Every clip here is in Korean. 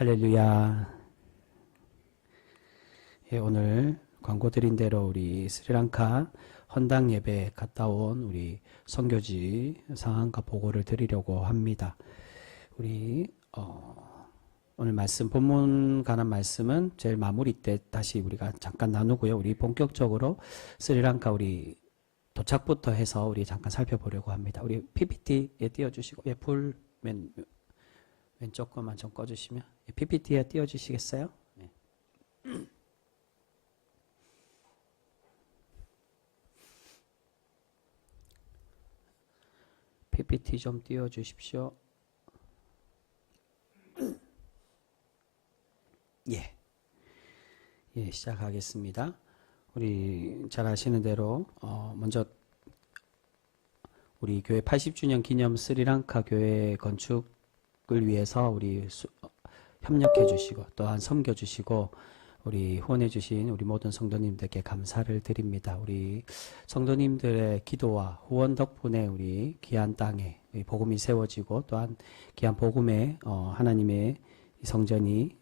할렐루야. 예, 오늘 광고 드린 대로 우리 스리랑카 헌당 예배 갔다 온 우리 선교지 상황과 보고를 드리려고 합니다. 우리 오늘 말씀 본문 관한 말씀은 제일 마무리 때 다시 우리가 잠깐 나누고요. 우리 본격적으로 스리랑카 우리 도착부터 해서 우리 잠깐 살펴보려고 합니다. 우리 PPT에 띄워주시고, 예, 불 왼쪽 것만 좀 꺼주시면, 예, PPT에 띄워주시겠어요? 네. PPT 좀 띄워주십시오. 예, 시작하겠습니다. 우리 잘 아시는 대로 먼저 우리 교회 80주년 기념 스리랑카 교회 건축을 위해서 우리 협력해 주시고 또한 섬겨 주시고 우리 후원해 주신 우리 모든 성도님들께 감사를 드립니다. 우리 성도님들의 기도와 후원 덕분에 우리 귀한 땅에 복음이 세워지고 또한 귀한 복음에 하나님의 성전이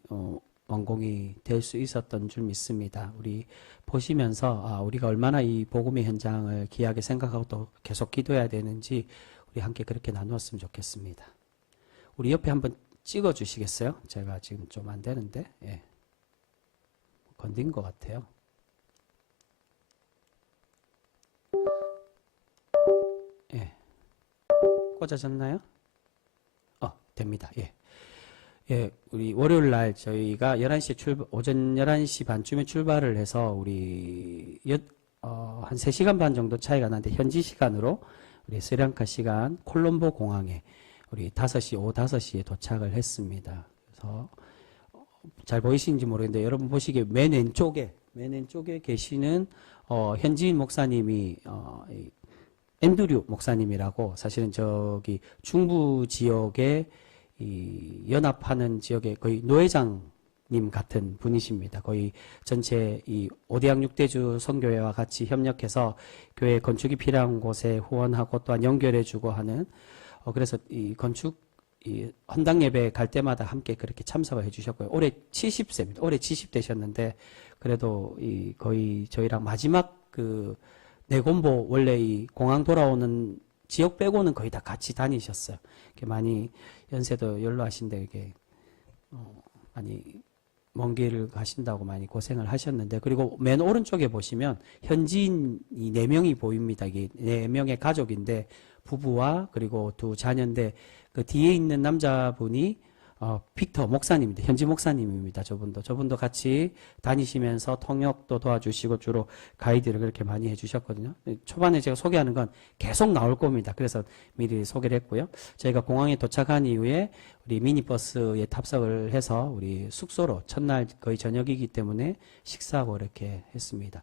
완공이 될 수 있었던 줄 믿습니다. 우리 보시면서 우리가 얼마나 이 복음의 현장을 귀하게 생각하고 또 계속 기도해야 되는지 우리 함께 그렇게 나누었으면 좋겠습니다. 우리 옆에 한번 찍어 주시겠어요? 제가 지금 좀 안 되는데, 예. 건든 것 같아요. 예. 꽂아졌나요? 됩니다. 예. 예, 우리 월요일 날 저희가 11시에 오전 11시 반쯤에 출발을 해서 우리 한 3시간 반 정도 차이가 나는데 현지 시간으로 우리 스리랑카 시간 콜롬보 공항에 우리 오후 5시에 도착을 했습니다. 그래서 잘 보이시는지 모르겠는데 여러분 보시기에 맨 왼쪽에 계시는 현지인 목사님이 앤드류 목사님이라고 사실은 저기 중부 지역에 이 연합하는 지역의 거의 노회장님 같은 분이십니다. 거의 전체 이 오대양 6대주 선교회와 같이 협력해서 교회 건축이 필요한 곳에 후원하고 또한 연결해주고 하는 그래서 이 건축 이 헌당 예배 갈 때마다 함께 그렇게 참석을 해주셨고요. 올해 70세입니다. 올해 70되셨는데 그래도 이 거의 저희랑 마지막 그 네곤보 원래 이 공항 돌아오는 지역 빼고는 거의 다 같이 다니셨어요. 이렇게 많이 연세도 연로하신데 이게 많이 먼 길을 가신다고 많이 고생을 하셨는데 그리고 맨 오른쪽에 보시면 현지인이 4명이 보입니다. 이게 4명의 가족인데 부부와 그리고 두 자녀인데 그 뒤에 있는 남자분이 빅터 목사님입니다. 현지 목사님입니다. 저분도 같이 다니시면서 통역도 도와주시고 주로 가이드를 그렇게 많이 해주셨거든요. 초반에 제가 소개하는 건 계속 나올 겁니다. 그래서 미리 소개를 했고요. 저희가 공항에 도착한 이후에 우리 미니버스에 탑승을 해서 우리 숙소로 첫날 거의 저녁이기 때문에 식사하고 이렇게 했습니다.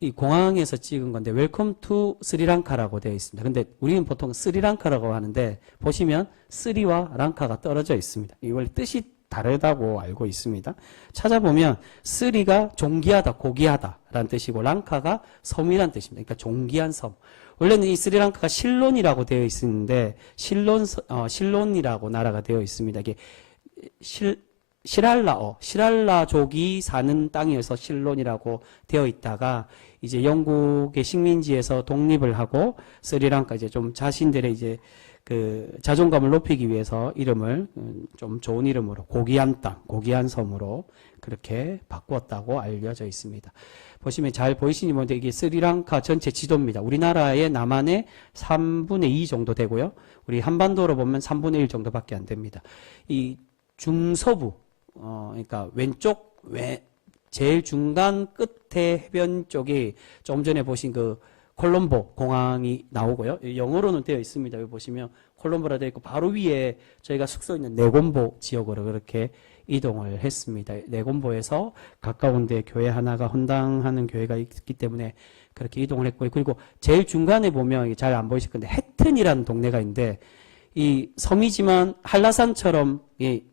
이 공항에서 찍은 건데 웰컴 투 스리랑카라고 되어 있습니다. 근데 우리는 보통 스리랑카라고 하는데 보시면 스리와 랑카가 떨어져 있습니다. 이 원래 뜻이 다르다고 알고 있습니다. 찾아보면 스리가 존귀하다, 고귀하다 라는 뜻이고 랑카가 섬이라는 뜻입니다. 그러니까 존귀한 섬. 원래는 이 스리랑카가 실론이라고 되어 있는데 실론이라고 나라가 되어 있습니다. 이게 시랄라족이 사는 땅이어서 실론이라고 되어 있다가 이제 영국의 식민지에서 독립을 하고 스리랑카 이제 좀 자신들의 이제 그 자존감을 높이기 위해서 이름을 좀 좋은 이름으로 고귀한 땅, 고귀한 섬으로 그렇게 바꾸었다고 알려져 있습니다. 보시면 잘 보이시니 모르는데 이게 스리랑카 전체 지도입니다. 우리나라의 남한의 3분의 2 정도 되고요. 우리 한반도로 보면 3분의 1 정도밖에 안 됩니다. 이 중서부 그러니까 왼쪽 제일 중간 끝에 해변 쪽이 좀 전에 보신 그 콜롬보 공항이 나오고요. 영어로는 되어 있습니다. 여기 보시면 콜롬보라 되어 있고 바로 위에 저희가 숙소 있는 네곤보 지역으로 그렇게 이동을 했습니다. 네곤보에서 가까운 데 교회 하나가 헌당하는 교회가 있기 때문에 그렇게 이동을 했고요. 그리고 제일 중간에 보면 잘 안 보이실 건데 해튼이라는 동네가 있는데 이 섬이지만 한라산처럼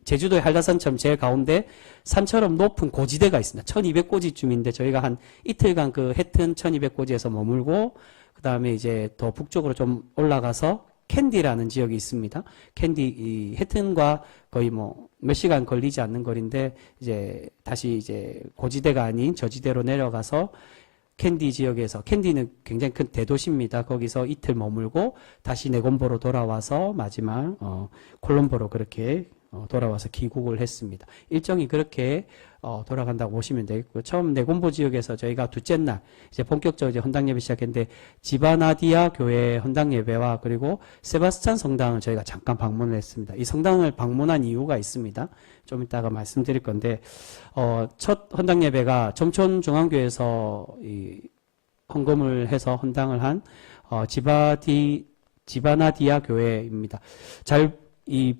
제주도의 한라산처럼 제일 가운데 산처럼 높은 고지대가 있습니다. 1200고지쯤인데 저희가 한 이틀간 그 해튼 1200고지에서 머물고 그 다음에 이제 더 북쪽으로 좀 올라가서 캔디라는 지역이 있습니다. 캔디 이 해튼과 거의 뭐 몇 시간 걸리지 않는 거리인데 이제 다시 이제 고지대가 아닌 저지대로 내려가서 캔디 지역에서, 캔디는 굉장히 큰 대도시입니다. 거기서 이틀 머물고 다시 네곤보로 돌아와서 마지막 콜롬보로 그렇게 돌아와서 귀국을 했습니다. 일정이 그렇게 돌아간다고 보시면 되겠고요. 처음 네곤보 지역에서 저희가 둘째 날 이제 본격적으로 이제 헌당 예배 시작했는데 지바나디아 교회 헌당 예배와 그리고 세바스찬 성당을 저희가 잠깐 방문을 했습니다. 이 성당을 방문한 이유가 있습니다. 좀 이따가 말씀드릴 건데 첫 헌당 예배가 점촌중앙교회에서 이 헌금을 해서 헌당을 한 지바나디아 교회입니다. 잘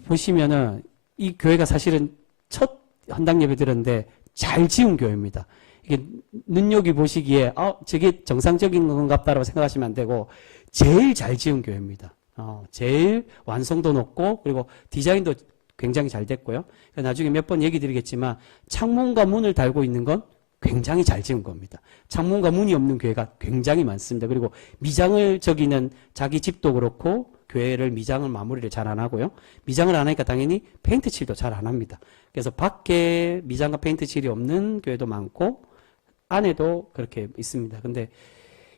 보시면은 이 교회가 사실은 첫 헌당 예배 드렸는데 잘 지은 교회입니다. 이게 눈여겨 보시기에 저게 정상적인 건갑다라고 생각하시면 안 되고 제일 잘 지은 교회입니다. 제일 완성도 높고 그리고 디자인도 굉장히 잘 됐고요. 나중에 몇 번 얘기 드리겠지만 창문과 문을 달고 있는 건 굉장히 잘 지은 겁니다. 창문과 문이 없는 교회가 굉장히 많습니다. 그리고 미장을 저기는 자기 집도 그렇고 교회를 미장을 마무리를 잘 안 하고요. 미장을 안 하니까 당연히 페인트 칠도 잘 안 합니다. 그래서 밖에 미장과 페인트 칠이 없는 교회도 많고 안에도 그렇게 있습니다. 근데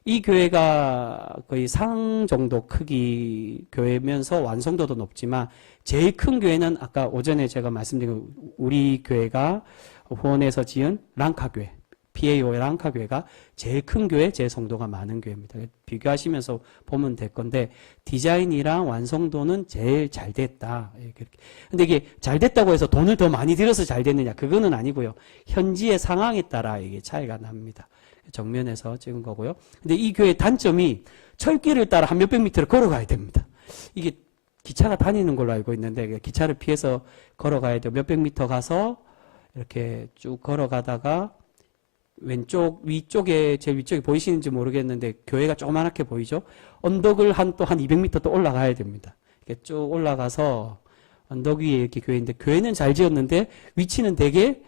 이 교회가 거의 상 정도 크기 교회면서 완성도도 높지만 제일 큰 교회는 아까 오전에 제가 말씀드린 우리 교회가 후원해서 지은 랑카교회, PAO의 랑카교회가 제일 큰 교회, 제일 성도가 많은 교회입니다. 비교하시면서 보면 될 건데 디자인이랑 완성도는 제일 잘 됐다. 근데 이게 잘 됐다고 해서 돈을 더 많이 들여서 잘 됐느냐? 그거는 아니고요. 현지의 상황에 따라 이게 차이가 납니다. 정면에서 찍은 거고요. 근데 이 교회의 단점이 철길을 따라 한 몇백 미터를 걸어가야 됩니다. 이게 기차가 다니는 걸로 알고 있는데 기차를 피해서 걸어가야 돼요. 몇백 미터 가서 이렇게 쭉 걸어가다가 왼쪽 위쪽에 제일 위쪽에 보이시는지 모르겠는데 교회가 조그맣게 보이죠? 언덕을 또 한 200m 또 올라가야 됩니다. 이렇게 쭉 올라가서 언덕 위에 이렇게 교회인데 교회는 잘 지었는데 위치는 되게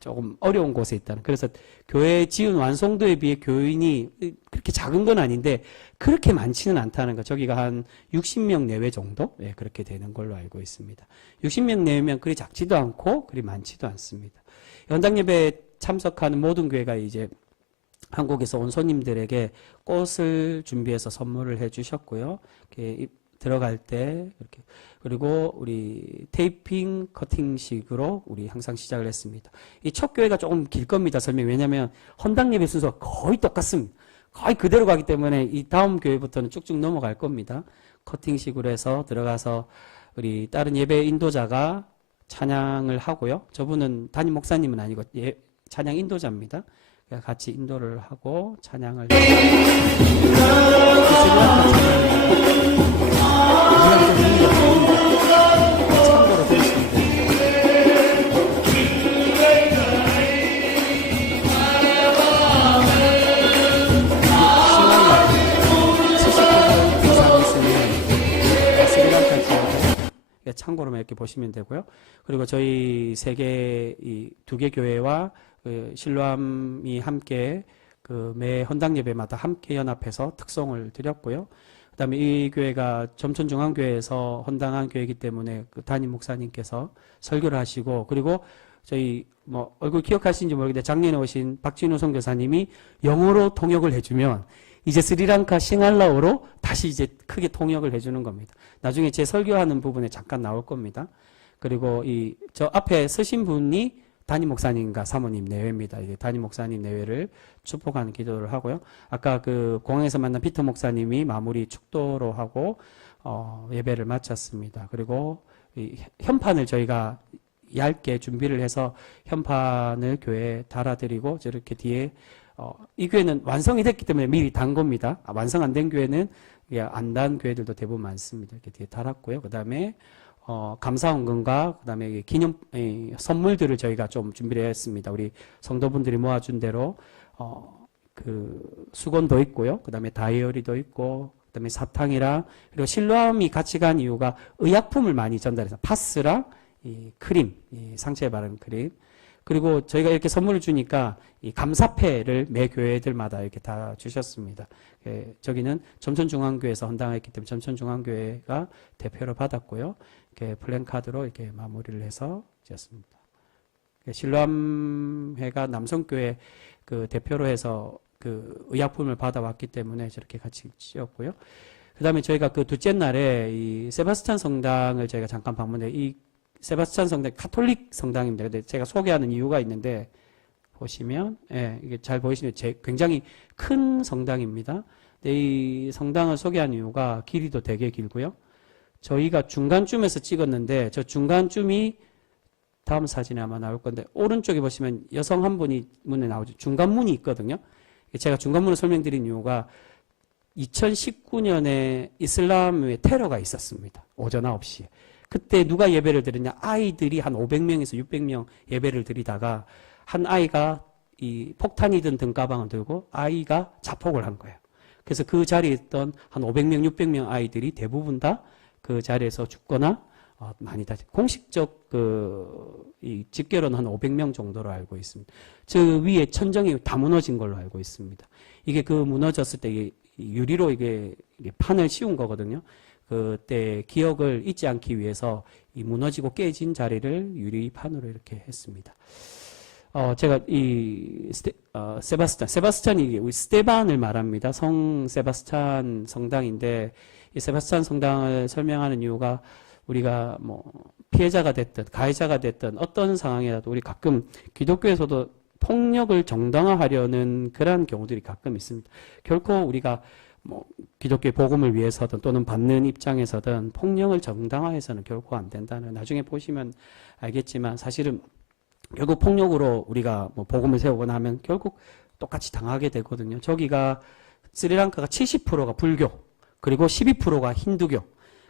조금 어려운 곳에 있다는. 그래서 교회 지은 완성도에 비해 교인이 그렇게 작은 건 아닌데 그렇게 많지는 않다는 거. 저기가 한 60명 내외 정도? 예, 그렇게 되는 걸로 알고 있습니다. 60명 내외면 그리 작지도 않고 그리 많지도 않습니다. 헌당 예배에 참석하는 모든 교회가 이제 한국에서 온 손님들에게 꽃을 준비해서 선물을 해 주셨고요. 이렇게 들어갈 때 이렇게 그리고 우리 테이핑 커팅식으로 우리 항상 시작을 했습니다. 이 첫 교회가 조금 길 겁니다. 설명이. 왜냐하면 헌당 예배 순서가 거의 똑같습니다. 거의 그대로 가기 때문에 이 다음 교회부터는 쭉쭉 넘어갈 겁니다. 커팅식으로 해서 들어가서 우리 다른 예배 인도자가 찬양을 하고요. 저분은 담임 목사님은 아니고 찬양 인도자입니다. 같이 인도를 하고 찬양을 참고로 되겠습니다. 참고로만 이렇게 보시면 되고요. 그리고 저희 두 개 교회와 실로암이 함께 매 헌당 예배마다 함께 연합해서 특송을 드렸고요. 그다음에 이 교회가 점촌중앙교회에서 헌당한 교회이기 때문에 담임 목사님께서 설교를 하시고 그리고 저희 얼굴 기억하시는지 모르겠는데 작년에 오신 박진우 선교사님이 영어로 통역을 해주면 이제 스리랑카 싱할라어로 다시 이제 크게 통역을 해주는 겁니다. 나중에 제 설교하는 부분에 잠깐 나올 겁니다. 그리고 저 앞에 서신 분이 담임 목사님과 사모님 내외입니다. 이제 담임 목사님 내외를 축복하는 기도를 하고요. 아까 공항에서 만난 피터 목사님이 마무리 축도로 하고 예배를 마쳤습니다. 그리고 현판을 저희가 얇게 준비를 해서 현판을 교회에 달아드리고 저렇게 뒤에 이 교회는 완성이 됐기 때문에 미리 단 겁니다. 완성 안 된 교회는 안 단 교회들도 대부분 많습니다. 이렇게 뒤에 달았고요. 그 다음에 감사헌금과 그 다음에 기념 선물들을 저희가 좀 준비를 했습니다. 우리 성도분들이 모아준 대로 수건도 있고요. 그 다음에 다이어리도 있고 그 다음에 사탕이랑 그리고 실로암이 같이 간 이유가 의약품을 많이 전달해서 파스랑 크림, 상처에 바르는 크림 그리고 저희가 이렇게 선물을 주니까 이 감사패를 매 교회들마다 이렇게 다 주셨습니다. 저기는 점촌중앙교회에서 헌당했기 때문에 점촌중앙교회가 대표로 받았고요. 이렇게 플랜카드로 이렇게 마무리를 해서 지었습니다. 실로암회가 남성교회 그 대표로 해서 그 의약품을 받아왔기 때문에 저렇게 같이 지었고요. 그 다음에 저희가 그 둘째 날에 이 세바스찬 성당을 저희가 잠깐 방문해, 이 세바스찬 성당 카톨릭 성당입니다. 근데 제가 소개하는 이유가 있는데, 보시면, 예, 이게 잘 보이시면 굉장히 큰 성당입니다. 근데 이 성당을 소개한 이유가 길이도 되게 길고요. 저희가 중간쯤에서 찍었는데, 저 중간쯤이 다음 사진에 아마 나올 건데, 오른쪽에 보시면 여성 한 분이 문에 나오죠. 중간문이 있거든요. 제가 중간문을 설명드린 이유가 2019년에 이슬람의 테러가 있었습니다. 오전 9시에. 그때 누가 예배를 드렸냐? 아이들이 한 500명에서 600명 예배를 드리다가 한 아이가 이 폭탄이 든 등가방을 들고 아이가 자폭을 한 거예요. 그래서 그 자리에 있던 한 500명, 600명 아이들이 대부분 다 그 자리에서 죽거나 많이 다 공식적 이 집계로는 한 500명 정도로 알고 있습니다. 저 위에 천정이 다 무너진 걸로 알고 있습니다. 이게 그 무너졌을 때 이게 유리로 이게 판을 씌운 거거든요. 그때 기억을 잊지 않기 위해서 이 무너지고 깨진 자리를 유리판으로 이렇게 했습니다. 제가 이 세바스찬이 우리 스테반을 말합니다. 성 세바스찬 성당인데 이 세바스찬 성당을 설명하는 이유가 우리가 뭐 피해자가 됐든 가해자가 됐든 어떤 상황이라도 우리 가끔 기독교에서도 폭력을 정당화하려는 그러한 경우들이 가끔 있습니다. 결코 우리가 뭐 기독교의 복음을 위해서든 또는 받는 입장에서든 폭력을 정당화해서는 결코 안 된다는, 나중에 보시면 알겠지만 사실은 결국 폭력으로 우리가 뭐 복음을 세우거나 하면 결국 똑같이 당하게 되거든요. 저기가 스리랑카가 70%가 불교, 그리고 12%가 힌두교,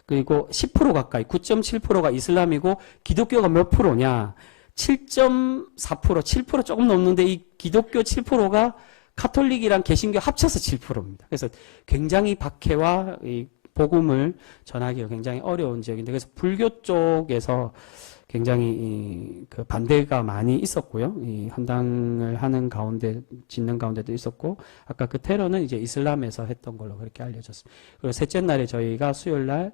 그리고 10% 가까이 9.7%가 이슬람이고 기독교가 몇 프로냐? 7.4%, 7% 조금 넘는데 이 기독교 7%가 카톨릭이랑 개신교 합쳐서 7%입니다. 그래서 굉장히 박해와 이 복음을 전하기가 굉장히 어려운 지역인데, 그래서 불교 쪽에서 굉장히 그 반대가 많이 있었고요. 이 헌당을 하는 가운데, 짓는 가운데도 있었고, 아까 그 테러는 이제 이슬람에서 했던 걸로 그렇게 알려졌습니다. 그리고 셋째 날에 저희가 수요일 날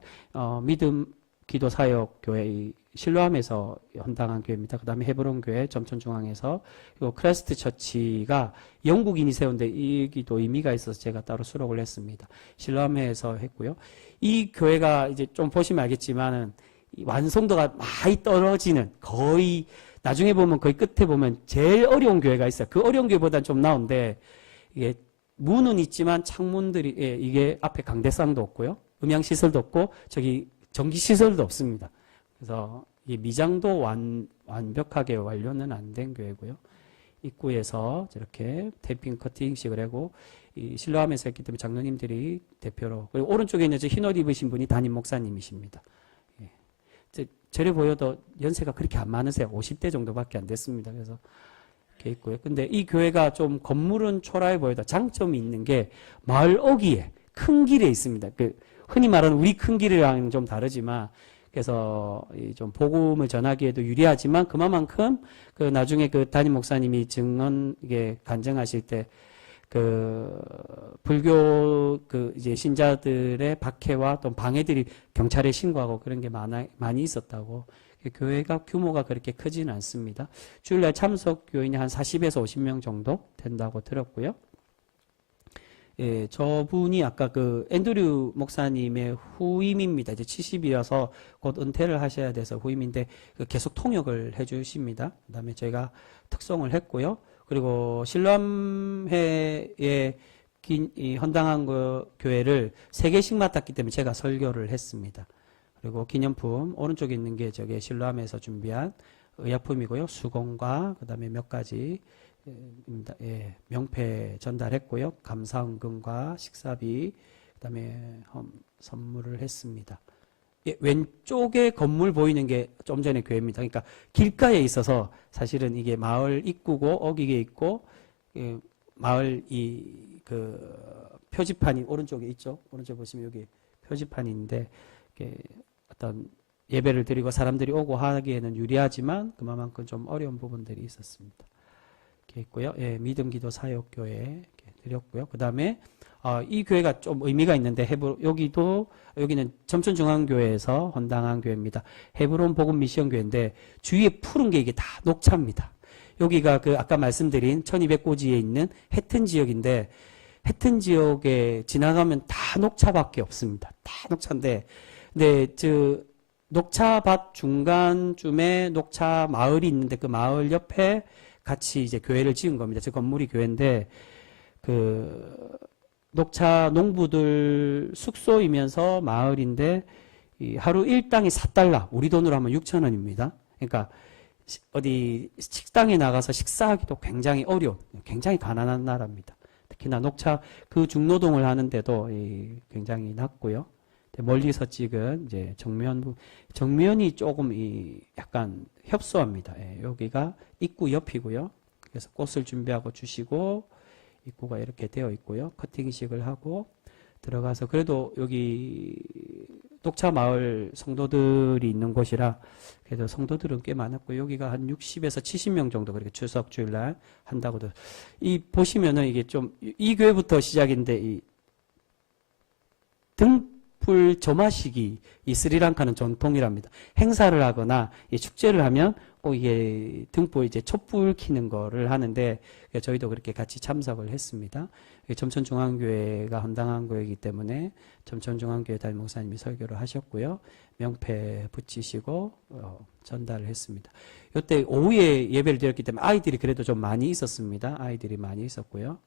믿음 기도 사역 교회 실로암에서 헌당한 교회입니다. 그 다음에 헤브론 교회 점촌중앙에서, 그리고 크레스트 처치가 영국인이 세운데 이기도 의미가 있어서 제가 따로 수록을 했습니다. 실로암에서 했고요. 이 교회가 이제 좀 보시면 알겠지만은 완성도가 많이 떨어지는, 거의 나중에 보면 거의 끝에 보면 제일 어려운 교회가 있어요. 그 어려운 교회보다는 좀 나은데, 이게 문은 있지만 창문들이, 이게 앞에 강대상도 없고요, 음향시설도 없고 저기 전기시설도 없습니다. 그래서 이 미장도 완벽하게 완료는 안 된 교회고요. 입구에서 저렇게 테이핑 커팅식을 하고, 이 실로암에서 했기 때문에 장로님들이 대표로, 그리고 오른쪽에 있는 저 흰옷 입으신 분이 담임 목사님이십니다. 저래 보여도 연세가 그렇게 안 많으세요. 50대 정도밖에 안 됐습니다. 그래서 이렇게 있고요. 근데 이 교회가 좀 건물은 초라해 보여도 장점이 있는 게 마을 어귀에 큰 길에 있습니다. 흔히 말하는 우리 큰 길이랑은 좀 다르지만, 그래서 좀 복음을 전하기에도 유리하지만 그만큼 나중에 그 담임 목사님이 이게 간증하실 때 불교 이제 신자들의 박해와 또 방해들이 경찰에 신고하고 그런 게 많이 있었다고. 교회가 규모가 그렇게 크지는 않습니다. 주일날 참석 교인이 한 40에서 50명 정도 된다고 들었고요. 예, 저분이 아까 앤드류 목사님의 후임입니다. 이제 70이라서 곧 은퇴를 하셔야 돼서 후임인데 계속 통역을 해주십니다. 그 다음에 저희가 특송을 했고요. 그리고 실로암회에 헌당한 교회를 3개씩 맡았기 때문에 제가 설교를 했습니다. 그리고 기념품 오른쪽에 있는 게 저게 실로암에서 준비한 의약품이고요. 수건과 그 다음에 몇 가지 명패 전달했고요. 감사헌금과 식사비, 그 다음에 선물을 했습니다. 왼쪽에 건물 보이는 게 좀 전에 교회입니다. 그러니까 길가에 있어서 사실은 이게 마을 입구고 어귀에 있고, 마을 표지판이 오른쪽에 있죠. 오른쪽 보시면 여기 표지판이 있는데, 어떤 예배를 드리고 사람들이 오고 하기에는 유리하지만 그만큼 좀 어려운 부분들이 있었습니다. 이렇게 있고요. 믿음 기도 사역 교회 이렇게 드렸고요. 그 다음에 이 교회가 좀 의미가 있는데 여기는 점천중앙교회에서 헌당한 교회입니다. 헤브론 복음 미션 교회인데 주위에 푸른 게 이게 다 녹차입니다. 여기가 그 아까 말씀드린 1200고지에 있는 해튼 지역인데 해튼 지역에 지나가면 다 녹차밖에 없습니다. 다 녹차인데 근데 녹차밭 중간쯤에 녹차 마을이 있는데 그 마을 옆에 같이 이제 교회를 지은 겁니다. 저 건물이 교회인데 녹차 농부들 숙소이면서 마을인데 하루 일당이 4달러, 우리 돈으로 하면 6,000원입니다. 그러니까 어디 식당에 나가서 식사하기도 굉장히 어려운, 굉장히 가난한 나라입니다. 특히나 녹차 그 중노동을 하는데도 굉장히 낮고요. 멀리서 찍은 이제 정면이 조금 약간 협소합니다. 여기가 입구 옆이고요. 그래서 꽃을 준비하고 주시고 입구가 이렇게 되어 있고요. 커팅식을 하고 들어가서 그래도 여기 녹차 마을 성도들이 있는 곳이라 그래도 성도들은 꽤 많았고 여기가 한 60에서 70명 정도 그렇게 추석 주일날 한다고도 보시면은 이게 좀 이 교회부터 시작인데 등불 점화식이 이 스리랑카는 전통이랍니다. 행사를 하거나 축제를 하면 꼭 이게 등불 이제 촛불 켜는 거를 하는데 저희도 그렇게 같이 참석을 했습니다. 점천중앙교회가 헌당한 교회이기 때문에 점천중앙교회 담임 목사님이 설교를 하셨고요. 명패 붙이시고 전달을 했습니다. 이때 오후에 예배를 드렸기 때문에 아이들이 그래도 좀 많이 있었습니다. 아이들이 많이 있었고요.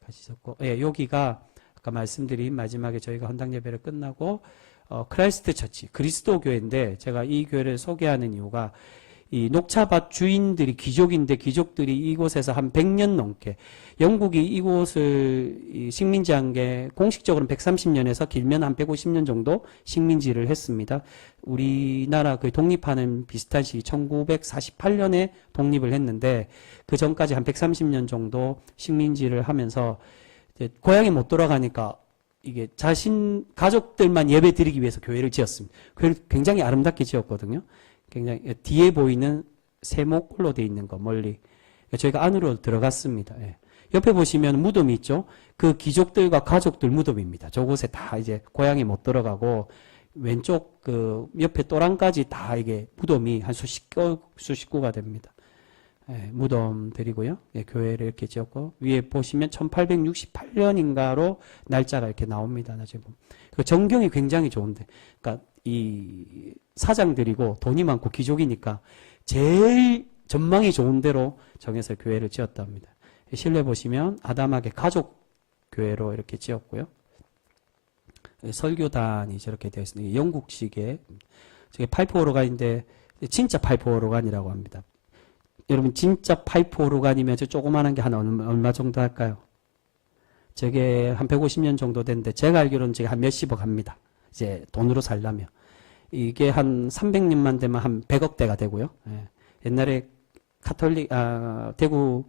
같이 있었고, 여기가 아까 말씀드린 마지막에 저희가 헌당 예배를 끝나고 크라이스트 처치 그리스도 교회인데 제가 이 교회를 소개하는 이유가 이 녹차밭 주인들이 귀족인데 귀족들이 이곳에서 한 100년 넘게 영국이 이곳을 식민지한 게 공식적으로는 130년에서 길면 한 150년 정도 식민지를 했습니다. 우리나라 그 독립하는 비슷한 시기 1948년에 독립을 했는데 그 전까지 한 130년 정도 식민지를 하면서 이제 고향에 못 돌아가니까 이게 가족들만 예배 드리기 위해서 교회를 지었습니다. 교회를 굉장히 아름답게 지었거든요. 굉장히 뒤에 보이는 세모꼴로 되어 있는 거 멀리 저희가 안으로 들어갔습니다. 옆에 보시면 무덤이 있죠. 그 귀족들과 가족들 무덤입니다. 저곳에 다 이제 고향에 못 들어가고 왼쪽 그 옆에 또랑까지 다 이게 무덤이 한 수십 구가 됩니다. 무덤들이고요. 교회를 이렇게 지었고 위에 보시면 1868년인가로 날짜가 이렇게 나옵니다. 나중에 보면. 정경이 굉장히 좋은데, 그러니까 이 사장들이고 돈이 많고 귀족이니까 제일 전망이 좋은 데로 정해서 교회를 지었답니다. 실내 보시면 아담하게 가족 교회로 이렇게 지었고요. 설교단이 저렇게 되어 있습니다. 영국식의 저게 파이프 오르간인데 진짜 파이프 오르간이라고 합니다. 여러분 진짜 파이프 오르간이면 저 조그만한 게 한 얼마 정도 할까요? 저게 한 150년 정도 됐는데 제가 알기로는 저게 한 몇십억 합니다. 이제 돈으로 살려면. 이게 한 300년만 되면 한 100억대가 되고요. 옛날에 대구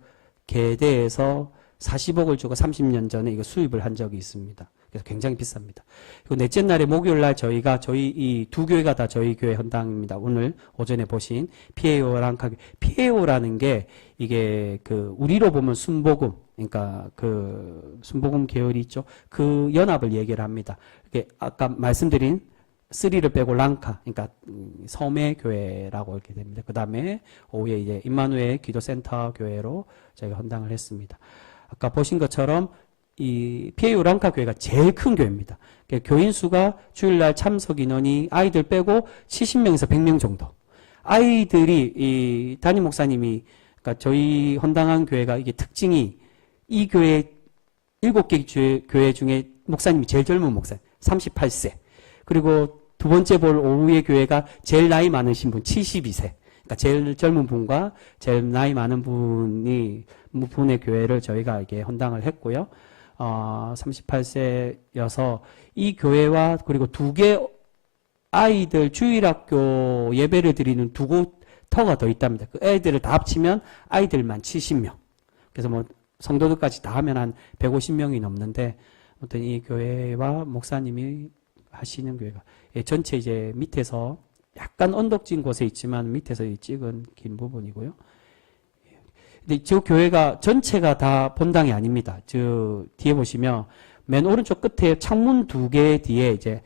계대에서 40억을 주고 30년 전에 이거 수입을 한 적이 있습니다. 그래서 굉장히 비쌉니다. 그리고 넷째 날에 목요일 날 저희 이 두 교회가 다 저희 교회 헌당입니다. 오늘 오전에 보신 PAO 랑카 PAO라는 게 이게 그 우리로 보면 순복음, 그러니까 그 순복음 계열이 있죠. 그 연합을 얘기를 합니다. 이게 아까 말씀드린 3를 빼고 랑카, 그러니까 섬의 교회라고 이렇게 됩니다. 그 다음에 오후에 이제 임마누엘 기도센터 교회로 저희가 헌당을 했습니다. 아까 보신 것처럼 이 PAO 랑카 교회가 제일 큰 교회입니다. 교인 수가 주일날 참석 인원이 아이들 빼고 70명에서 100명 정도. 아이들이 이 담임 목사님이 그러니까 저희 헌당한 교회가 이게 특징이 이 교회 7개 교회 중에 목사님이 제일 젊은 목사님 38세. 그리고 두 번째 볼 오후의 교회가 제일 나이 많으신 분 72세. 그러니까 제일 젊은 분과 제일 나이 많은 분의 교회를 저희가 이게 헌당을 했고요. 38세여서 이 교회와 그리고 두 개 아이들 주일학교 예배를 드리는 두 곳 터가 더 있답니다. 그 애들을 다 합치면 아이들만 70명. 그래서 뭐 성도들까지 다 하면 한 150명이 넘는데 아무튼 이 교회와 목사님이 하시는 교회가 전체 이제 밑에서 약간 언덕진 곳에 있지만 밑에서 찍은 긴 부분이고요. 근데 저 교회가 전체가 다 본당이 아닙니다. 저 뒤에 보시면 맨 오른쪽 끝에 창문 2개 뒤에 이제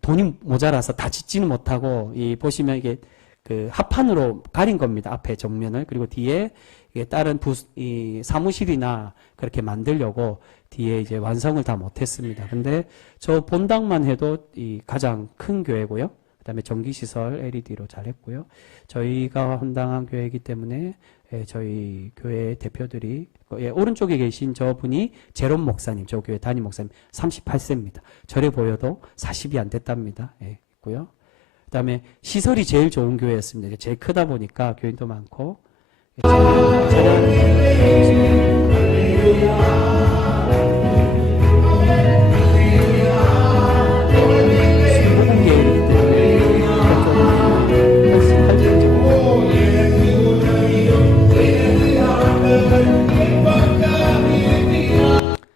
돈이 모자라서 다 짓지는 못하고 이 보시면 이게 그 합판으로 가린 겁니다. 앞에 정면을. 그리고 뒤에 이게 다른 이 사무실이나 그렇게 만들려고 뒤에 이제 완성을 다 못했습니다. 근데 저 본당만 해도 이 가장 큰 교회고요. 그다음에 전기시설 LED로 잘했고요. 저희가 헌당한 교회이기 때문에 저희 교회 대표들이 오른쪽에 계신 저분이 제롬 목사님, 저 교회 담임 목사님 38세입니다. 저래 보여도 40이 안 됐답니다. 있고요. 그다음에 시설이 제일 좋은 교회였습니다. 제일 크다 보니까 교인도 많고.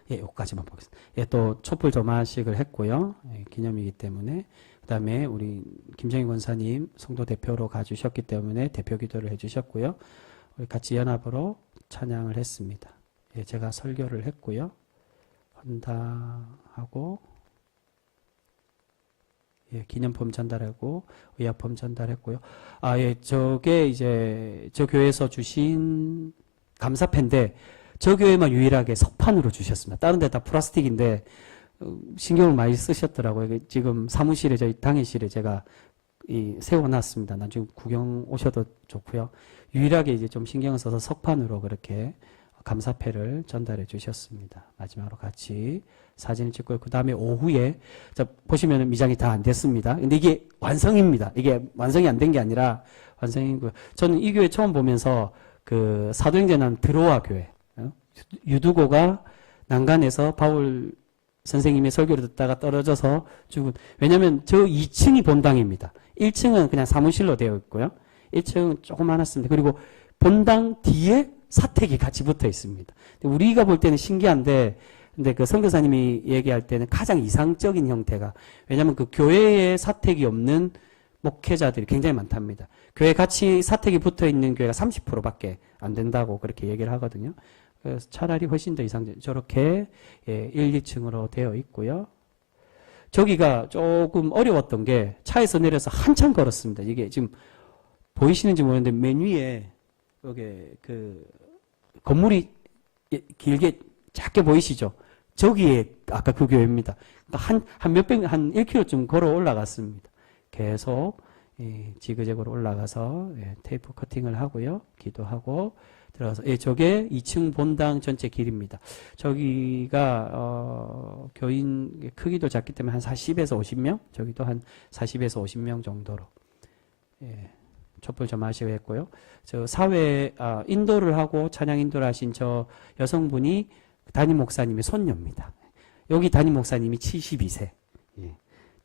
여기까지만 보겠습니다. 또 촛불 조마식을 했고요. 기념이기 때문에. 그 다음에 우리 김정희 권사님 성도 대표로 가주셨기 때문에 대표 기도를 해주셨고요. 우리 같이 연합으로 찬양을 했습니다. 제가 설교를 했고요. 헌당하고 기념품 전달하고 의약품 전달했고요. 저게 이제 저 교회에서 주신 감사패인데 저 교회만 유일하게 석판으로 주셨습니다. 다른 데 다 플라스틱인데 신경을 많이 쓰셨더라고요. 지금 사무실에 저희 당회실에 제가 세워놨습니다. 나중에 구경 오셔도 좋고요. 유일하게 이제 좀 신경을 써서 석판으로 그렇게 감사패를 전달해 주셨습니다. 마지막으로 같이 사진을 찍고요. 그 다음에 오후에 보시면 미장이 다 안 됐습니다. 근데 이게 완성입니다. 이게 완성이 안 된 게 아니라 완성이고요. 저는 이 교회 처음 보면서 그 사도행전한 드로아 교회 유두고가 난간에서 바울 선생님의 설교를 듣다가 떨어져서 죽은. 왜냐하면 저 2층이 본당입니다. 1층은 그냥 사무실로 되어 있고요. 1층은 조금 많았습니다. 그리고 본당 뒤에 사택이 같이 붙어 있습니다. 우리가 볼 때는 신기한데, 근데 그 선교사님이 얘기할 때는 가장 이상적인 형태가, 왜냐하면 그 교회에 사택이 없는 목회자들이 굉장히 많답니다. 교회 같이 사택이 붙어 있는 교회가 30%밖에 안 된다고 그렇게 얘기를 하거든요. 그래서 차라리 훨씬 더 이상적. 저렇게 1, 2층으로 되어 있고요. 저기가 조금 어려웠던 게 차에서 내려서 한참 걸었습니다. 이게 지금 보이시는지 모르겠는데 맨 위에 여기 그 건물이 길게 작게 보이시죠? 저기에 아까 그 교회입니다. 그러니까 한 1km쯤 걸어 올라갔습니다. 계속 지그재그로 올라가서 테이프 커팅을 하고요. 기도하고 들어가서 저게 2층 본당 전체 길입니다. 저기가 교인 크기도 작기 때문에 한 40에서 50명, 저기도 한 40에서 50명 정도로 촛불 점하시고 했고요. 저 사회 인도를 하고 찬양 인도를 하신 저 여성분이 담임 목사님의 손녀입니다. 여기 담임 목사님이 72세,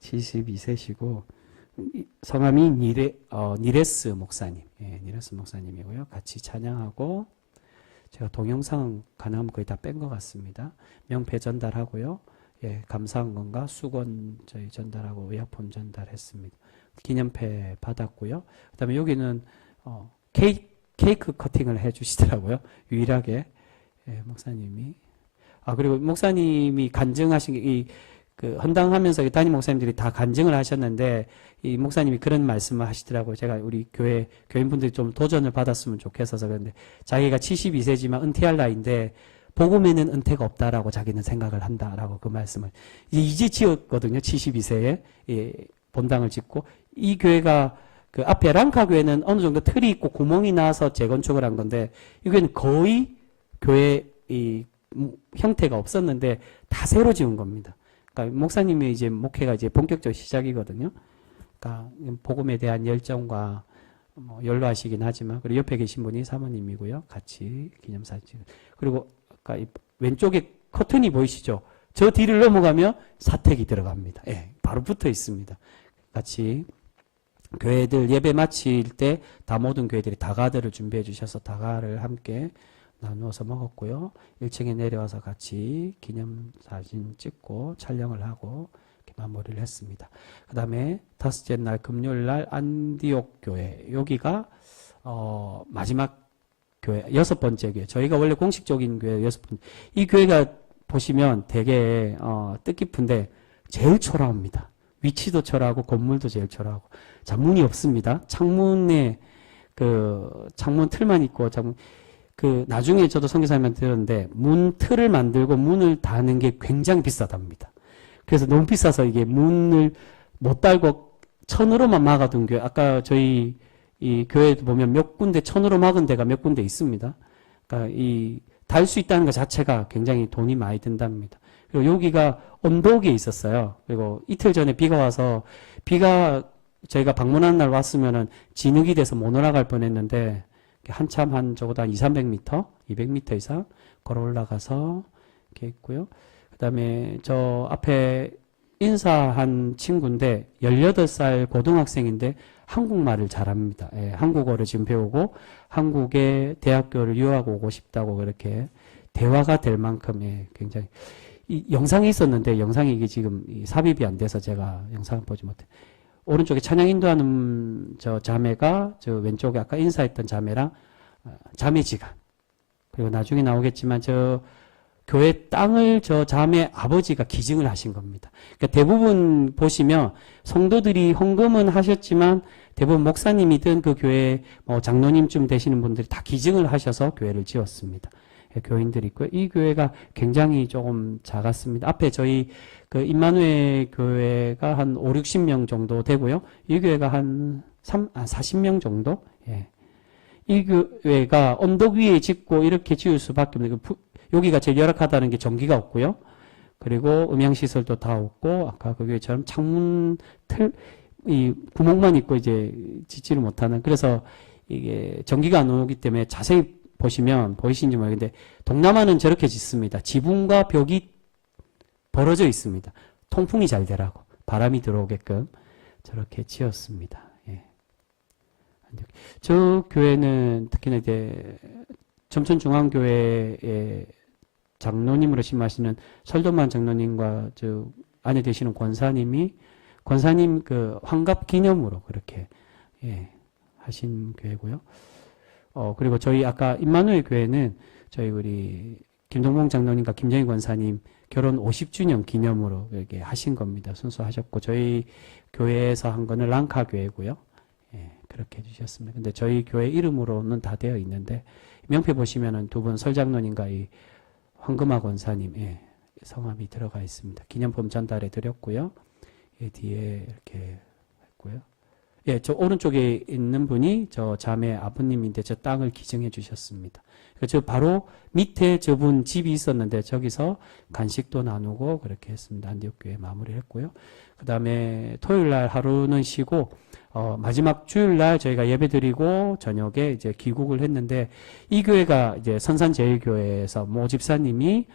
72세시고 성함이 니레스 목사님, 니레스 목사님이고요. 같이 찬양하고 제가 동영상 가능하면 거의 다 뺀 것 같습니다. 명패 전달하고요. 감사한 건가 수건 저희 전달하고 의약품 전달했습니다. 기념패 받았고요. 그다음에 여기는 케이크 커팅을 해주시더라고요. 유일하게 목사님이. 그리고 목사님이 간증하신 게 그 헌당하면서 담임 목사님들이 다 간증을 하셨는데 이 목사님이 그런 말씀을 하시더라고요. 제가 우리 교회 교인분들이 좀 도전을 받았으면 좋겠어서 그런데 자기가 72세지만 은퇴할 나이인데 복음에는 은퇴가 없다라고 자기는 생각을 한다라고 그 말씀을 이제 지었거든요. 72세에 본당을 짓고 이 교회가 그 앞에 랑카 교회는 어느 정도 틀이 있고 구멍이 나서 재건축을 한 건데 이 교회는 거의 교회 이 형태가 없었는데 다 새로 지은 겁니다. 그러니까 목사님의 이제 목회가 이제 본격적 시작이거든요. 그러니까 복음에 대한 열정과 연로하시긴 하지만 그리고 옆에 계신 분이 사모님이고요. 같이 기념사진. 그리고 아까 왼쪽에 커튼이 보이시죠? 저 뒤를 넘어가면 사택이 들어갑니다. 바로 붙어 있습니다. 같이 교회들 예배 마칠 때 다 모든 교회들이 다가들을 준비해 주셔서 다가를 함께 나누어서 먹었고요. 1층에 내려와서 같이 기념사진 찍고 촬영을 하고 이렇게 마무리를 했습니다. 그 다음에 다섯째 날 금요일 날 안디옥 교회 여기가 마지막 교회 6번째 교회 저희가 원래 공식적인 교회 6번째 이 교회가 보시면 되게 뜻깊은데 제일 초라합니다. 위치도 초라하고 건물도 제일 초라하고 문이 없습니다. 창문에 창문 틀만 있고 나중에 저도 선교사님한테 들었는데 문 틀을 만들고 문을 다는 게 굉장히 비싸답니다. 그래서 너무 비싸서 이게 문을 못 달고 천으로만 막아둔 교회, 아까 저희 이 교회도 보면 몇 군데 천으로 막은 데가 몇 군데 있습니다. 그러니까 달 수 있다는 것 자체가 굉장히 돈이 많이 든답니다. 그리고 여기가 언덕에 있었어요. 그리고 이틀 전에 비가 와서 저희가 방문하는 날 왔으면은 진흙이 돼서 못 올라갈 뻔했는데 한참 적어도 한 200~300m, 200m 이상 걸어 올라가서 이렇게 있고요. 그다음에 저 앞에 인사한 친구인데 18살 고등학생인데 한국말을 잘합니다. 예, 한국어를 지금 배우고 한국의 대학교를 유학 오고 싶다고 그렇게 대화가 될 만큼 굉장히 이 영상이 있었는데 영상이 이게 지금 삽입이 안 돼서 제가 영상을 보지 못해. 오른쪽에 찬양 인도하는 저 자매가 저 왼쪽에 아까 인사했던 자매랑 자매지간 그리고 나중에 나오겠지만 저 교회 땅을 저 자매 아버지가 기증을 하신 겁니다. 그러니까 대부분 보시면 성도들이 헌금은 하셨지만 대부분 목사님이든 그 교회 장로님쯤 되시는 분들이 다 기증을 하셔서 교회를 지었습니다. 교인들이 있고요. 이 교회가 굉장히 조금 작았습니다. 앞에 저희 임마누엘 교회가 한 50~60명 정도 되고요. 이 교회가 한 40명 정도? 예. 이 교회가 언덕 위에 짓고 이렇게 지을 수밖에 없는 여기가 제일 열악하다는 게 전기가 없고요. 그리고 음향시설도 다 없고 아까 그 교회처럼 창문 구멍만 있고 이제 짓지를 못하는 그래서 이게 전기가 안 오기 때문에 자세히 보시면 보이시는지 모르겠는데 동남아는 저렇게 짓습니다. 지붕과 벽이 벌어져 있습니다. 통풍이 잘 되라고 바람이 들어오게끔 저렇게 지었습니다. 예. 저 교회는 특히나 이제 점천중앙교회의 장로님으로 심하시는 설도만 장로님과 저 아내 되시는 권사님 환갑 기념으로 그렇게 하신 교회고요. 그리고 저희 아까 임마누엘 교회는 저희 우리 김동봉 장로님과 김정희 권사님 결혼 50주년 기념으로 이렇게 하신 겁니다. 순수하셨고 저희 교회에서 한 거는 랑카 교회고요. 그렇게 해주셨습니다. 근데 저희 교회 이름으로는 다 되어 있는데 명패 보시면은 두 분 설장로님과 이 황금아 권사님 성함이 들어가 있습니다. 기념품 전달해 드렸고요. 뒤에 이렇게 했고요. 저 오른쪽에 있는 분이 저 자매 아버님인데 저 땅을 기증해 주셨습니다. 저 바로 밑에 저분 집이 있었는데 저기서 간식도 나누고 그렇게 했습니다. 안디옥교회 마무리를 했고요. 그 다음에 토요일 날 하루는 쉬고 마지막 주일 날 저희가 예배 드리고 저녁에 이제 귀국을 했는데 이 교회가 이제 선산제일교회에서 모 집사님이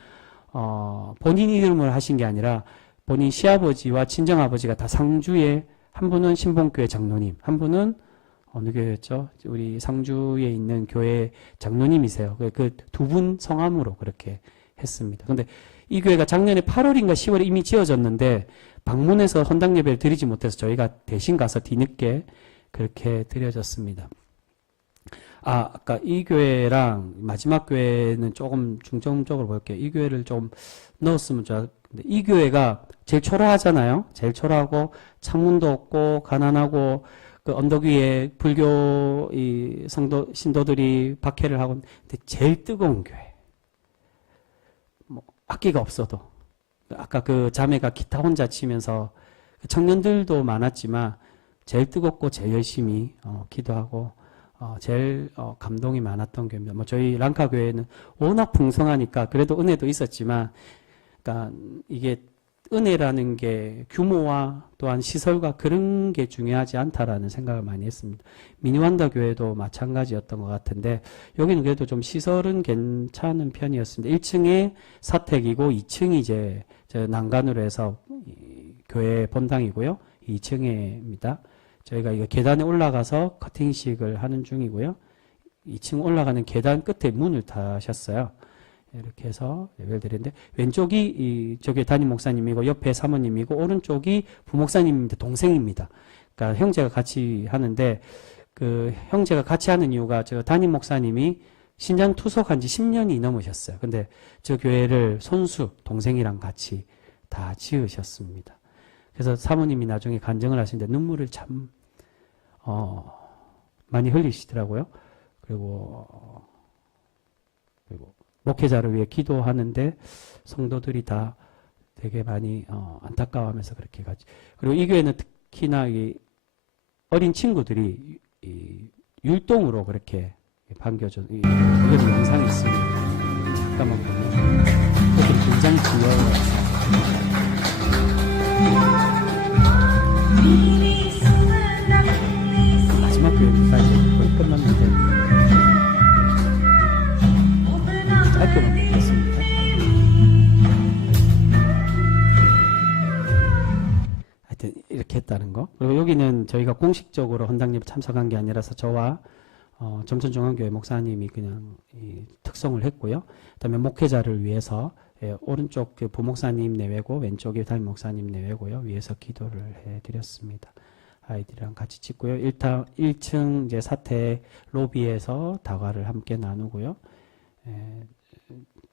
본인 이름을 하신 게 아니라 본인 시아버지와 친정아버지가 다 상주에 한 분은 신봉교회 장로님, 한 분은 어느 교회였죠? 우리 상주에 있는 교회 장로님이세요. 그 두 분 성함으로 그렇게 했습니다. 근데 이 교회가 작년에 8월인가 10월에 이미 지어졌는데 방문해서 헌당 예배를 드리지 못해서 저희가 대신 가서 뒤늦게 그렇게 드려졌습니다. 아까 이 교회랑 마지막 교회는 조금 중점적으로 볼게요. 이 교회를 좀 넣었으면 좋았는데 이 교회가 제일 초라하잖아요. 제일 초라하고 창문도 없고 가난하고 그 언덕 위에 불교 신도들이 박해를 하고 근데 제일 뜨거운 교회. 악기가 없어도 아까 그 자매가 기타 혼자 치면서 청년들도 많았지만 제일 뜨겁고 제일 열심히 기도하고 제일 감동이 많았던 교회입니다. 저희 랑카 교회는 워낙 풍성하니까 그래도 은혜도 있었지만 그러니까 이게 은혜라는 게 규모와 또한 시설과 그런 게 중요하지 않다라는 생각을 많이 했습니다. 미니완다 교회도 마찬가지였던 것 같은데 여기는 그래도 좀 시설은 괜찮은 편이었습니다. 1층에 사택이고 2층이 이제 난간으로 해서 교회 본당이고요. 2층에입니다. 저희가 이거 계단에 올라가서 커팅식을 하는 중이고요. 2층 올라가는 계단 끝에 문을 다셨어요. 이렇게 해서 예배를 드리는데 왼쪽이 저기 담임 목사님이고 옆에 사모님이고 오른쪽이 부목사님인데 동생입니다. 그러니까 형제가 같이 하는데 그 형제가 같이 하는 이유가 저 담임 목사님이 신장 투석한 지 10년이 넘으셨어요. 근데 저 교회를 손수 동생이랑 같이 다 지으셨습니다. 그래서 사모님이 나중에 간증을 하시는데 눈물을 참 많이 흘리시더라고요. 그리고 목회자를 위해 기도하는데 성도들이 다 되게 많이 안타까워하면서 그렇게 가지. 그리고 이 교회는 특히나 이 어린 친구들이 이 율동으로 그렇게 반겨줘. 이게 영상이 있습니다. 잠깐만 보면 그들이 굉장히 귀여워요. 마지막 교회까지 거의 끝났는데 짧게만 보겠습니다. 하여튼 이렇게 했다는 거. 그리고 여기는 저희가 공식적으로 헌당예배 참석한 게 아니라서 저와 점천중앙교회 목사님이 그냥 특성을 했고요. 그다음에 목회자를 위해서 오른쪽 그 부목사님 내외고 왼쪽에 담임 목사님 내외고요. 위에서 기도를 해드렸습니다. 아이들이랑 같이 찍고요. 1층 이제 사태 로비에서 다과를 함께 나누고요.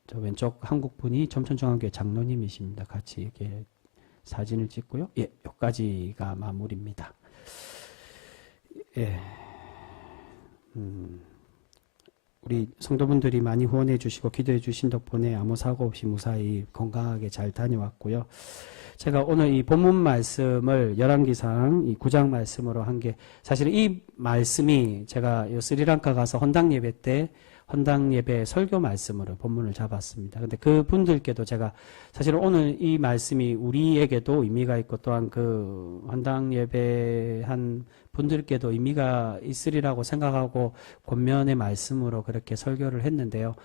저 왼쪽 한국 분이 점천중앙교회 장로님이십니다. 같이 이렇게 사진을 찍고요. 예, 여기까지가 마무리입니다. 예. 우리 성도분들이 많이 후원해 주시고 기도해 주신 덕분에 아무 사고 없이 무사히 건강하게 잘 다녀왔고요. 제가 오늘 이 본문 말씀을 열왕기상 이 9장 말씀으로 한 게 사실은 이 말씀이 제가 스리랑카 가서 헌당 예배 때 헌당 예배 설교 말씀으로 본문을 잡았습니다. 근데 그 분들께도 제가 사실은 오늘 이 말씀이 우리에게도 의미가 있고 또한 그 헌당 예배한 분들께도 의미가 있으리라고 생각하고 권면의 말씀으로 그렇게 설교를 했는데요.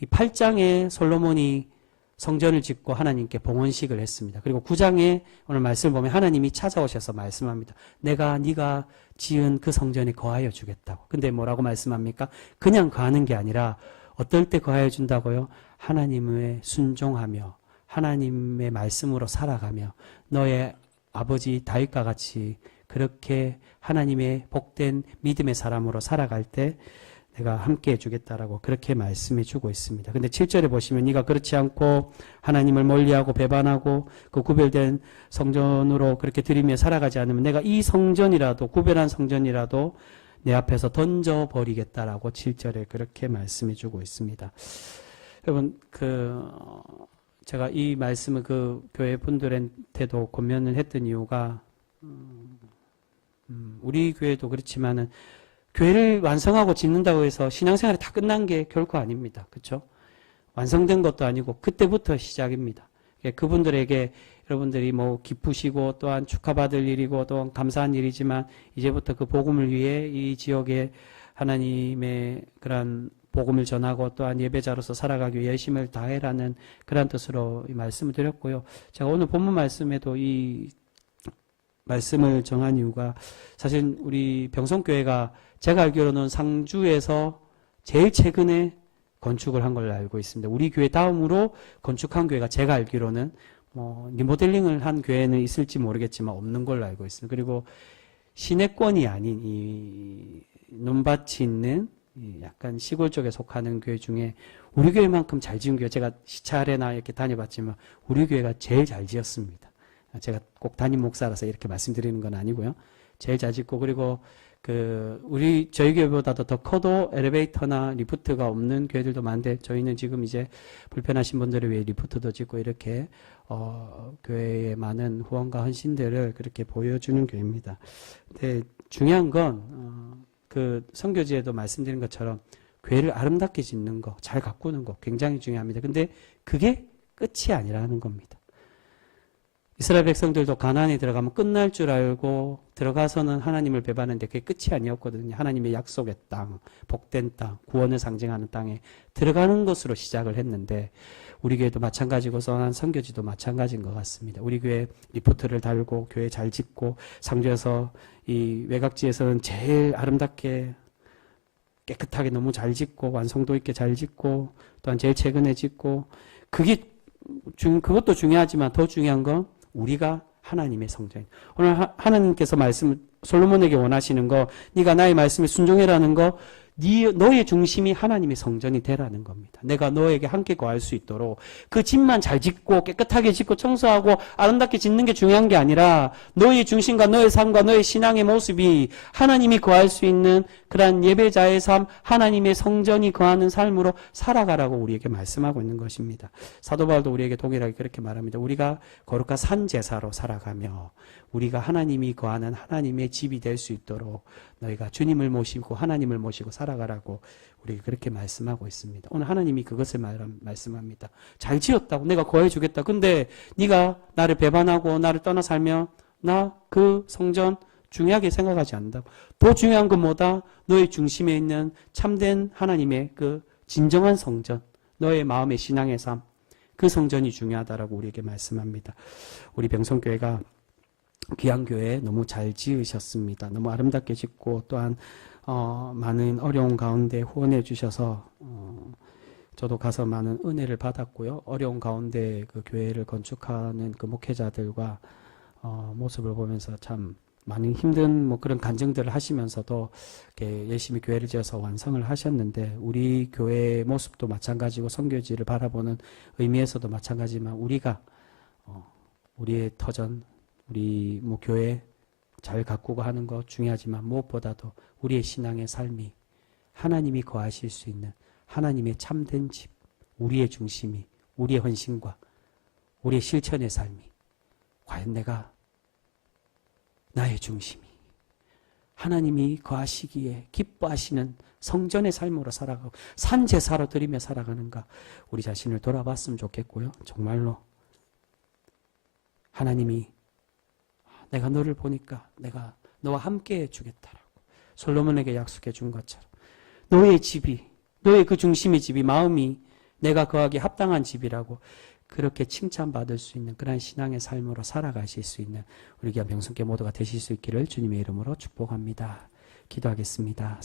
이 8장에 솔로몬이 성전을 짓고 하나님께 봉헌식을 했습니다. 그리고 9장에 오늘 말씀을 보면 하나님이 찾아오셔서 말씀합니다. 내가 네가 지은 그 성전에 거하여 주겠다고. 근데 뭐라고 말씀합니까? 그냥 거하는 게 아니라 어떨 때 거하여 준다고요? 하나님의 순종하며 하나님의 말씀으로 살아가며 너의 아버지 다윗과 같이 그렇게 하나님의 복된 믿음의 사람으로 살아갈 때 내가 함께 해주겠다라고 그렇게 말씀해 주고 있습니다. 근데 7절에 보시면 네가 그렇지 않고 하나님을 멀리하고 배반하고 그 구별된 성전으로 그렇게 드리며 살아가지 않으면 내가 이 성전이라도 구별한 성전이라도 내 앞에서 던져버리겠다라고 7절에 그렇게 말씀해 주고 있습니다. 여러분 제가 이 말씀을 그 교회 분들한테도 권면을 했던 이유가 우리 교회도 그렇지만은 교회를 완성하고 짓는다고 해서 신앙생활이 다 끝난 게 결코 아닙니다. 그렇죠? 완성된 것도 아니고 그때부터 시작입니다. 그분들에게 여러분들이 뭐 기쁘시고 또한 축하받을 일이고 또한 감사한 일이지만 이제부터 그 복음을 위해 이 지역에 하나님의 그런 복음을 전하고 또한 예배자로서 살아가기 위해 열심을 다해라는 그런 뜻으로 이 말씀을 드렸고요. 제가 오늘 본문 말씀에도 이 말씀을 정한 이유가 사실 우리 병성교회가 제가 알기로는 상주에서 제일 최근에 건축을 한 걸로 알고 있습니다. 우리 교회 다음으로 건축한 교회가 제가 알기로는 리모델링을 한 교회는 있을지 모르겠지만 없는 걸로 알고 있습니다. 그리고 시내권이 아닌 이 논밭이 있는 약간 시골 쪽에 속하는 교회 중에 우리 교회만큼 잘 지은 교회 제가 시차례나 이렇게 다녀봤지만 우리 교회가 제일 잘 지었습니다. 제가 꼭 담임 목사라서 이렇게 말씀드리는 건 아니고요. 제일 잘 짓고 그리고 저희 교회보다도 더 커도 엘리베이터나 리프트가 없는 교회들도 많은데 저희는 지금 이제 불편하신 분들을 위해 리프트도 짓고 이렇게 교회의 많은 후원과 헌신들을 그렇게 보여주는 교회입니다. 근데 중요한 건 그 선교지에도 말씀드린 것처럼 교회를 아름답게 짓는 거, 잘 가꾸는 거 굉장히 중요합니다. 근데 그게 끝이 아니라는 겁니다. 이스라엘 백성들도 가나안에 들어가면 끝날 줄 알고 들어가서는 하나님을 배반했는데 그게 끝이 아니었거든요. 하나님의 약속의 땅, 복된 땅, 구원을 상징하는 땅에 들어가는 것으로 시작을 했는데 우리 교회도 마찬가지고 선한 선교지도 마찬가지인 것 같습니다. 우리 교회 리포트를 달고 교회 잘 짓고 상주에서 이 외곽지에서는 제일 아름답게 깨끗하게 너무 잘 짓고 완성도 있게 잘 짓고 또한 제일 최근에 짓고 그것도 중요하지만 더 중요한 건 우리가 하나님의 성전. 오늘 하나님께서 솔로몬에게 원하시는 거, 네가 나의 말씀에 순종해라는 거, 너의 중심이 하나님의 성전이 되라는 겁니다. 내가 너에게 함께 거할 수 있도록 그 집만 잘 짓고 깨끗하게 짓고 청소하고 아름답게 짓는 게 중요한 게 아니라 너의 중심과 너의 삶과 너의 신앙의 모습이 하나님이 거할 수 있는 그러한 예배자의 삶, 하나님의 성전이 거하는 삶으로 살아가라고 우리에게 말씀하고 있는 것입니다. 사도 바울도 우리에게 동일하게 그렇게 말합니다. 우리가 거룩한 산제사로 살아가며 우리가 하나님이 거하는 하나님의 집이 될 수 있도록 너희가 주님을 모시고 하나님을 모시고 살아가라고 우리에게 그렇게 말씀하고 있습니다. 오늘 하나님이 그것을 말씀합니다. 잘 지었다고 내가 거해 주겠다. 근데 네가 나를 배반하고 나를 떠나 살면 나 그 성전 중요하게 생각하지 않는다고. 더 중요한 건 뭐다? 너의 중심에 있는 참된 하나님의 그 진정한 성전, 너의 마음의 신앙의 삶, 그 성전이 중요하다라고 우리에게 말씀합니다. 우리 병성교회가 귀한 교회 너무 잘 지으셨습니다. 너무 아름답게 짓고 또한 많은 어려운 가운데 후원해 주셔서 저도 가서 많은 은혜를 받았고요. 어려운 가운데 그 교회를 건축하는 그 목회자들과 모습을 보면서 참 많은 힘든 뭐 그런 간증들을 하시면서도 이렇게 열심히 교회를 지어서 완성을 하셨는데 우리 교회의 모습도 마찬가지고 선교지를 바라보는 의미에서도 마찬가지지만 우리가 우리의 터전 우리 뭐 교회 잘 가꾸고 하는 거 중요하지만 무엇보다도 우리의 신앙의 삶이 하나님이 거하실 수 있는 하나님의 참된 집, 우리의 중심이 우리의 헌신과 우리의 실천의 삶이 과연 내가 나의 중심이 하나님이 거하시기에 기뻐하시는 성전의 삶으로 살아가고 산제사로 드리며 살아가는가 우리 자신을 돌아봤으면 좋겠고요. 정말로 하나님이 내가 너를 보니까 내가 너와 함께 해주겠다라고 솔로몬에게 약속해 준 것처럼 너의 집이 너의 그 중심의 집이 마음이 내가 거하기 합당한 집이라고 그렇게 칭찬받을 수 있는 그런 신앙의 삶으로 살아가실 수 있는 우리 귀한 병성교 모두가 되실 수 있기를 주님의 이름으로 축복합니다. 기도하겠습니다.